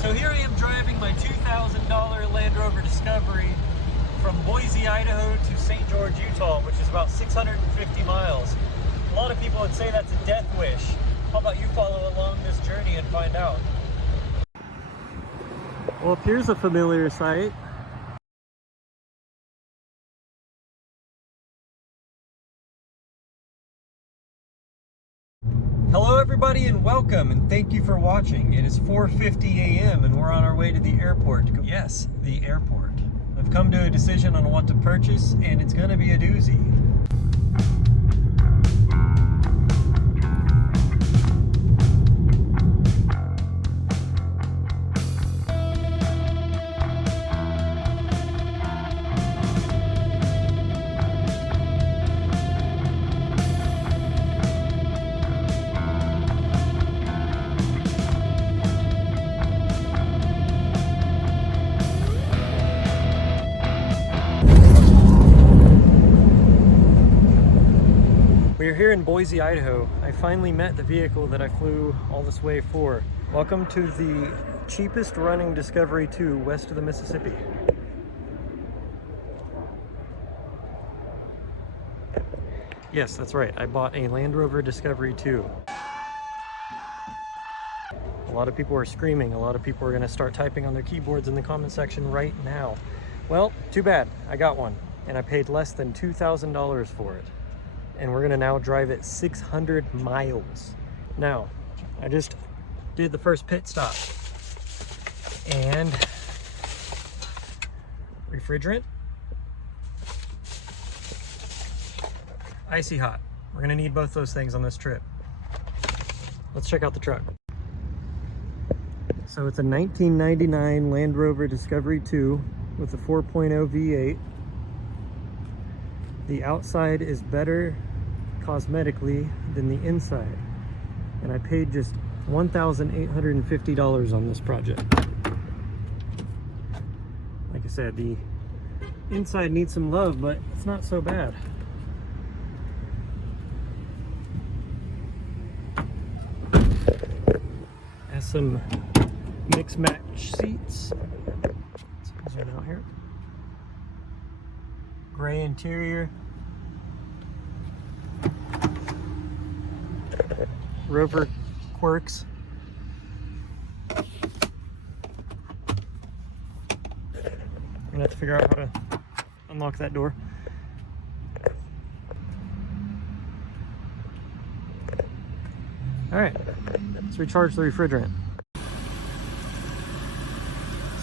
So here I am driving my $2,000 Land Rover Discovery from Boise, Idaho to St. George, Utah, which is about 650 miles. A lot of people would say that's a death wish. How about you follow along this journey and find out? Well, here's a familiar sight. Hello everybody and welcome, and thank you for watching. It is 4:50 a.m. and we're on our way to the airport to go. Yes, the airport. I've come to a decision on what to purchase, and it's gonna be a doozy. We're here in Boise, Idaho. I finally met the vehicle that I flew all this way for. Welcome to the cheapest running Discovery 2 west of the Mississippi. Yes, that's right. I bought a Land Rover Discovery 2. A lot of people are screaming. A lot of people are going to start typing on their keyboards in the comment section right now. Well, too bad. I got one, and I paid less than $2,000 for it. And we're gonna now drive it 600 miles. Now, I just did the first pit stop. And refrigerant, icy hot. We're gonna need both those things on this trip. Let's check out the truck. So it's a 1999 Land Rover Discovery 2 with a 4.0 V8. The outside is better cosmetically than the inside, and I paid just $1,850 on this project. Like I said, the inside needs some love, but it's not so bad. Has some mix match seats. Let's zoom out here. Gray interior. Rover quirks. I'm gonna have to figure out how to unlock that door. All right, let's recharge the refrigerant.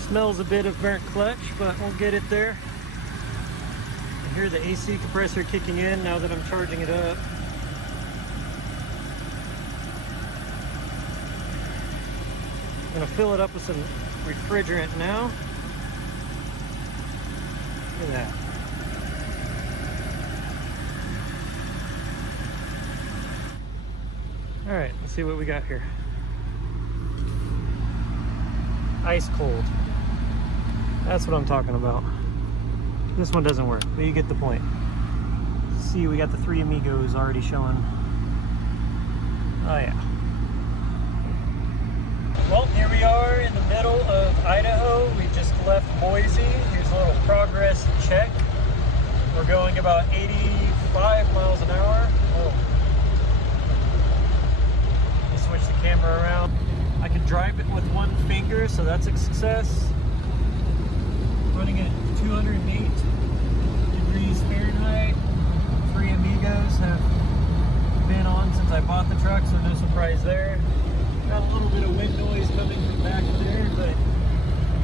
Smells a bit of burnt clutch, but we'll get it there. I hear the AC compressor kicking in now that I'm charging it up. I'm gonna fill it up with some refrigerant now. Look at that. All right, let's see what we got here. Ice cold. That's what I'm talking about. This one doesn't work, but you get the point. See, we got the three amigos already showing. Oh yeah. Well, here we are in the middle of Idaho. We just left Boise. Here's a little progress check. We're going about 85 miles an hour. Oh. We'll switch the camera around. I can drive it with one finger, so that's a success. Running at 208 degrees Fahrenheit. Three amigos have been on since I bought the truck, so no surprise there. Got a little bit of wind noise coming from back there, but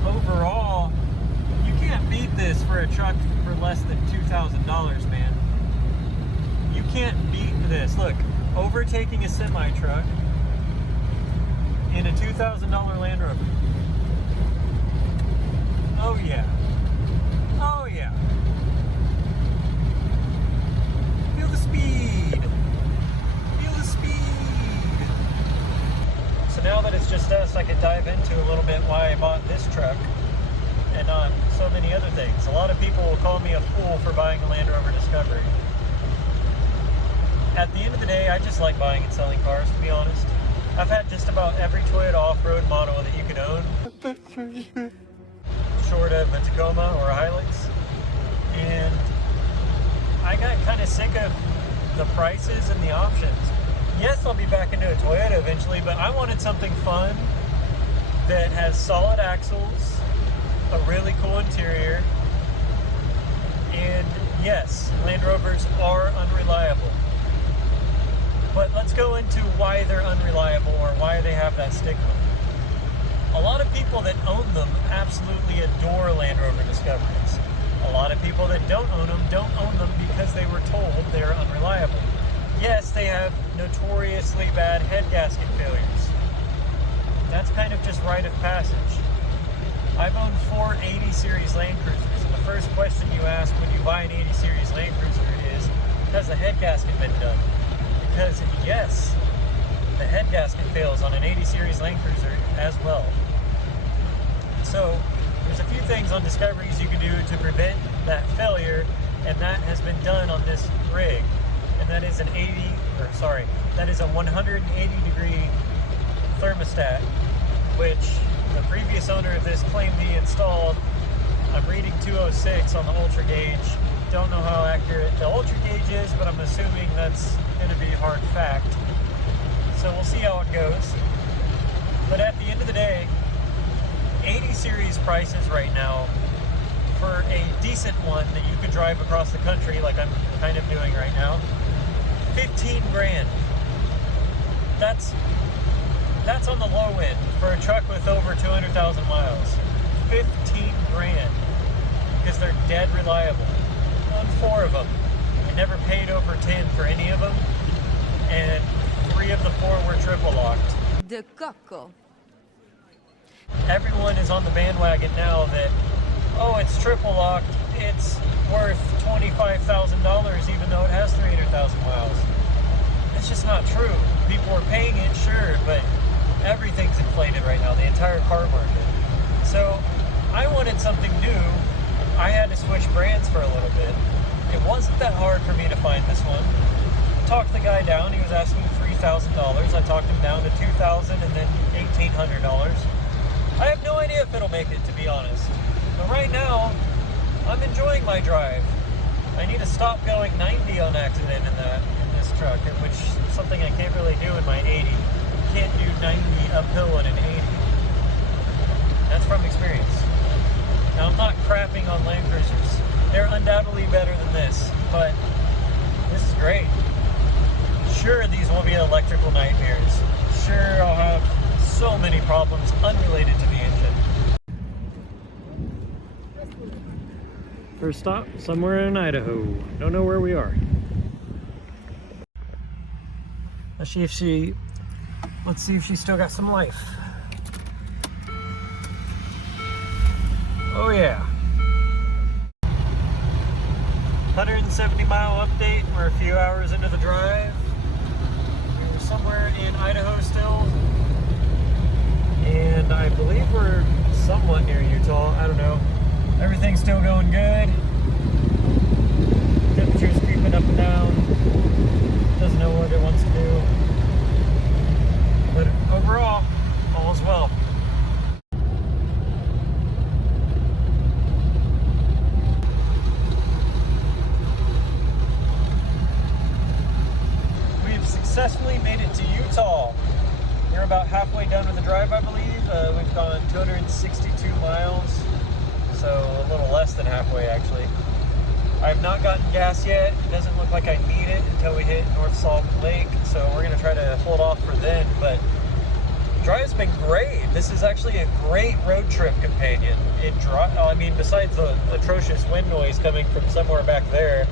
overall, you can't beat this for a truck for less than $2,000, man. You can't beat this. Look, overtaking a semi-truck in a $2,000 Land Rover. Oh yeah. Oh yeah. Feel the speed. Feel the speed. So now that it's just us, I could dive into a little bit why I bought this truck and not so many other things. A lot of people will call me a fool for buying a Land Rover Discovery. At the end of the day, I just like buying and selling cars, to be honest. I've had just about every Toyota off-road model that you can own. short of a Tacoma or a Hilux. And I got kind of sick of the prices and the options. Yes, I'll be back into a Toyota eventually, but I wanted something fun that has solid axles, a really cool interior, and yes, Land Rovers are unreliable. But let's go into why they're unreliable or why they have that stigma. A lot of people that own them absolutely adore Land Rover Discoveries. A lot of people that don't own them because they were told they're unreliable. Yes, they have notoriously bad head gasket failures. That's kind of just rite of passage. I've owned 4 80 series Land Cruisers, and the first question you ask when you buy an 80 series Land Cruiser is, has the head gasket been done? Because yes, the head gasket fails on an 80 series Land Cruiser as well. So there's a few things on Discoveries you can do to prevent that failure, and that has been done on this rig. And that is that is a 180 degree thermostat, which the previous owner of this claimed he installed. I'm reading 206 on the Ultra Gauge. Don't know how accurate the Ultra Gauge is, but I'm assuming that's going to be hard fact. So we'll see how it goes. But at the end of the day, 80 series prices right now for a decent one that you could drive across the country like I'm kind of doing right now, 15 grand. That's on the low end for a truck with over 200,000 miles. 15 grand. Because they're dead reliable. On 4 of them. I never paid over 10 for any of them. And 3 of the 4 were triple locked. De coco. Everyone is on the bandwagon now that, oh, it's triple locked, it's worth $25,000 even though it has 300,000 miles. It's just not true. People are paying it, sure, but everything's inflated right now, the entire car market. So I wanted something new. I had to switch brands for a little bit. It wasn't that hard for me to find this one. Talked the guy down. He was asking $3,000. I talked him down to $2,000 and then $1,800. I have no idea if it'll make it, to be honest. But right now, I'm enjoying my drive. I need to stop going 90 on accident in this truck, which is something I can't really do in my 80. Can't do 90 uphill in an 80. That's from experience. Now, I'm not crapping on Land Cruisers. They're undoubtedly better than this, but this is great. Sure, these will be electrical nightmares. Sure, I'll have so many problems unrelated to the engine. First stop, somewhere in Idaho. Don't know where we are. Let's see if she still got some life. Oh yeah. 170 mile update. We're a few hours into the drive. We were somewhere in Idaho still. And I believe we're somewhat near Utah. I don't know. Everything's still going good. Temperature's creeping up and down. Doesn't know what it wants to do. But overall, all's well. We've successfully made it to Utah. We're about halfway done with the drive, I believe. We've gone 262 miles, so a little less than halfway actually. I've not gotten gas yet. It doesn't look like I need it until we hit North Salt Lake, so we're gonna try to hold off for then, but the drive's been great. This is actually a great road trip companion. I mean, besides the atrocious wind noise coming from somewhere back there,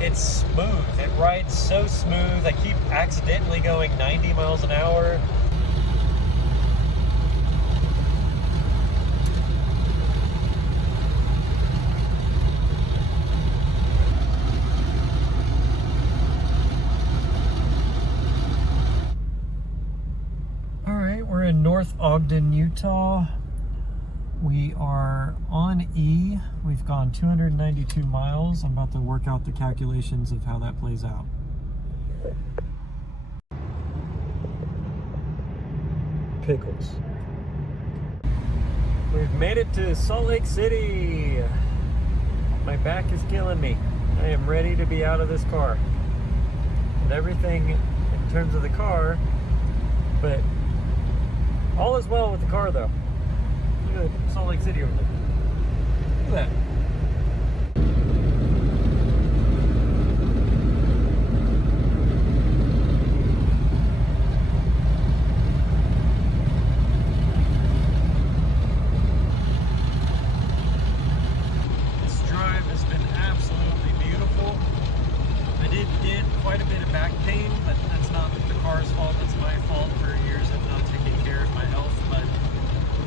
it's smooth. It rides so smooth. I keep accidentally going 90 miles an hour. All right, we're in North Ogden, Utah. We are on E. We've gone 292 miles. I'm about to work out the calculations of how that plays out. Pickles. We've made it to Salt Lake City. My back is killing me. I am ready to be out of this car. And everything in terms of the car, but all is well with the car though. Look at Salt Lake City over there. Look at that. Quite a bit of back pain, but that's not the car's fault, that's my fault for years of not taking care of my health. But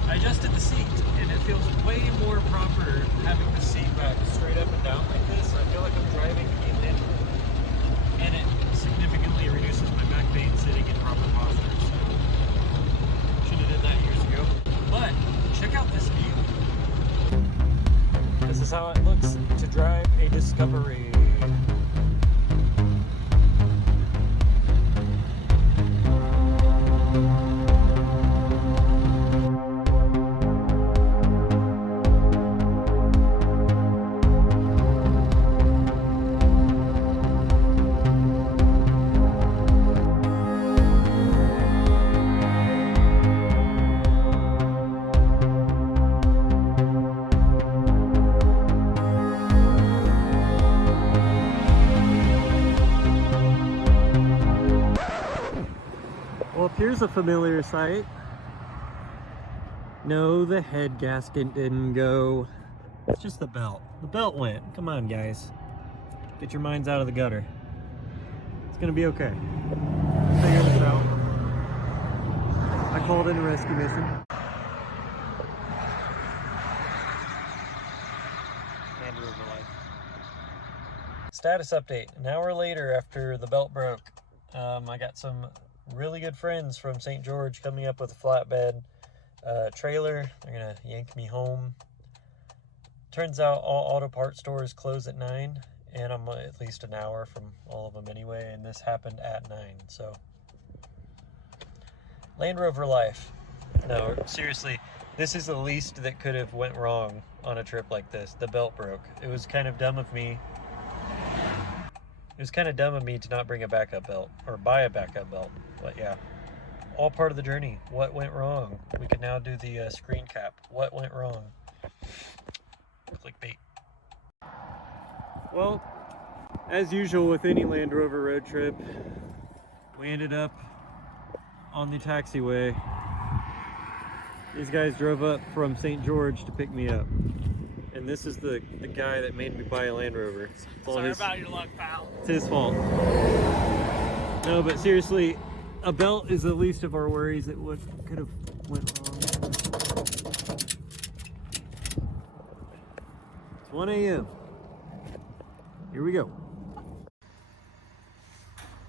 I adjusted the seat and it feels way more proper having the seat back straight up and down like this. I feel like I'm driving in it, and it significantly reduces my back pain sitting in proper posture. So should have did that years ago. But check out this view. This is how it looks to drive a Discovery. Well, here's a familiar sight. No, the head gasket didn't go. It's just the belt. The belt went. Come on, guys. Get your minds out of the gutter. It's gonna be okay. Figure this out. I called in a rescue mission. Land Rover life. Status update. An hour later after the belt broke, I got some really good friends from St. George coming up with a flatbed trailer. They're gonna yank me home. Turns out all auto parts stores close at 9, and I'm at least an hour from all of them anyway, and this happened at 9, so Land Rover life. No, seriously, this is the least that could have went wrong on a trip like this. The belt broke. It was kind of dumb of me. It was kind of dumb of me to not bring a backup belt or buy a backup belt, but yeah, all part of the journey. What went wrong? We can now do the screen cap. What went wrong? Clickbait. Well, as usual with any Land Rover road trip, we ended up on the taxiway. These guys drove up from St. George to pick me up. And this is the guy that made me buy a Land Rover. Sorry about your luck, pal. It's his fault. No, but seriously, a belt is the least of our worries. It could have went wrong. It's 1 a.m. Here we go.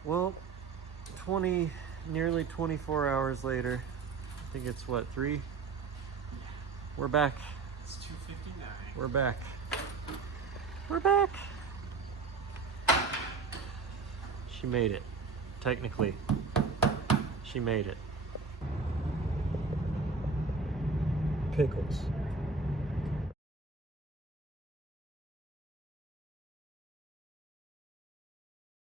Well, nearly 24 hours later, I think it's what, 3? We're back. It's 2:59. We're back. We're back. She made it. Technically, she made it. Pickles.